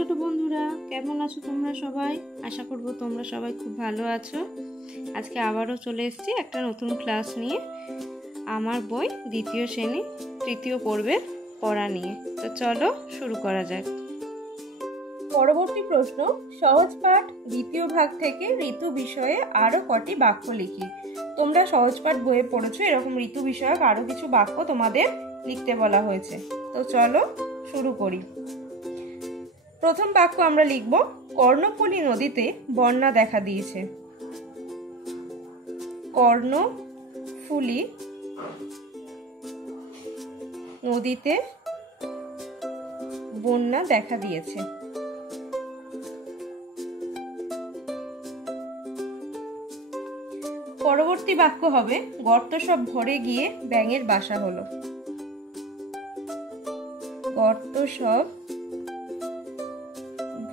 ছোট বন্ধুরা, কেমন আছো তোমরা সবাই? আশা করব তোমরা সবাই খুব ভালো আছো। আজকে আবারও চলে এসেছি একটা নতুন ক্লাস নিয়ে, আমার বই দ্বিতীয় শ্রেণী তৃতীয় পর্বের পড়া নিয়ে। তো চলো শুরু করা যাক। পরবর্তী প্রশ্ন, সহজ পাঠ দ্বিতীয় ভাগ থেকে ঋতু বিষয়ে আরো কটি বাক্য লিখি। তোমরা সহজ পাঠ বইয়ে পড়েছো, এরকম ঋতু বিষয়ক আরো কিছু বাক্য তোমাদের লিখতে বলা হয়েছে। তো চলো শুরু করি। প্রথম বাক্য আমরা লিখব, কর্ণফুলী নদীতে বন্যা দেখা দিয়েছে। কর্ণফুলী নদীতে বন্যা দেখা দিয়েছে। পরবর্তী বাক্য হবে, গর্ত সব ভরে গিয়ে ব্যাঙের বাসা হলো। গর্ত সব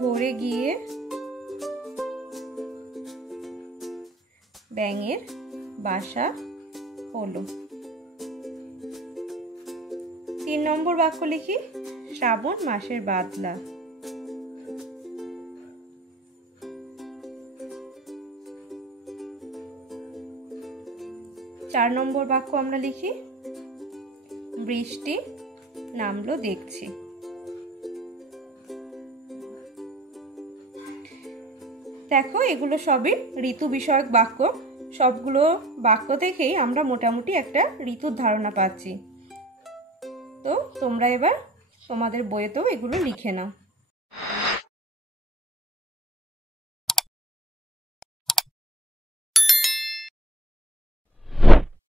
ভরে গিয়ে ব্যাঙের বাসা হলো। 3 নম্বর বাক্য লিখি, শ্রাবণ মাসের বাদলা। 4 নম্বর বাক্য আমরা লিখি, বৃষ্টি নামলো দেখছি। দেখো, এগুলো সবই ঋতু বিষয়ক বাক্য। সবগুলো বাক্য থেকেই আমরা মোটামুটি একটা ঋতুর ধারণা পাচ্ছি। তো তোমরা এবার তোমাদের বইয়েতেও এগুলো লিখে নাও।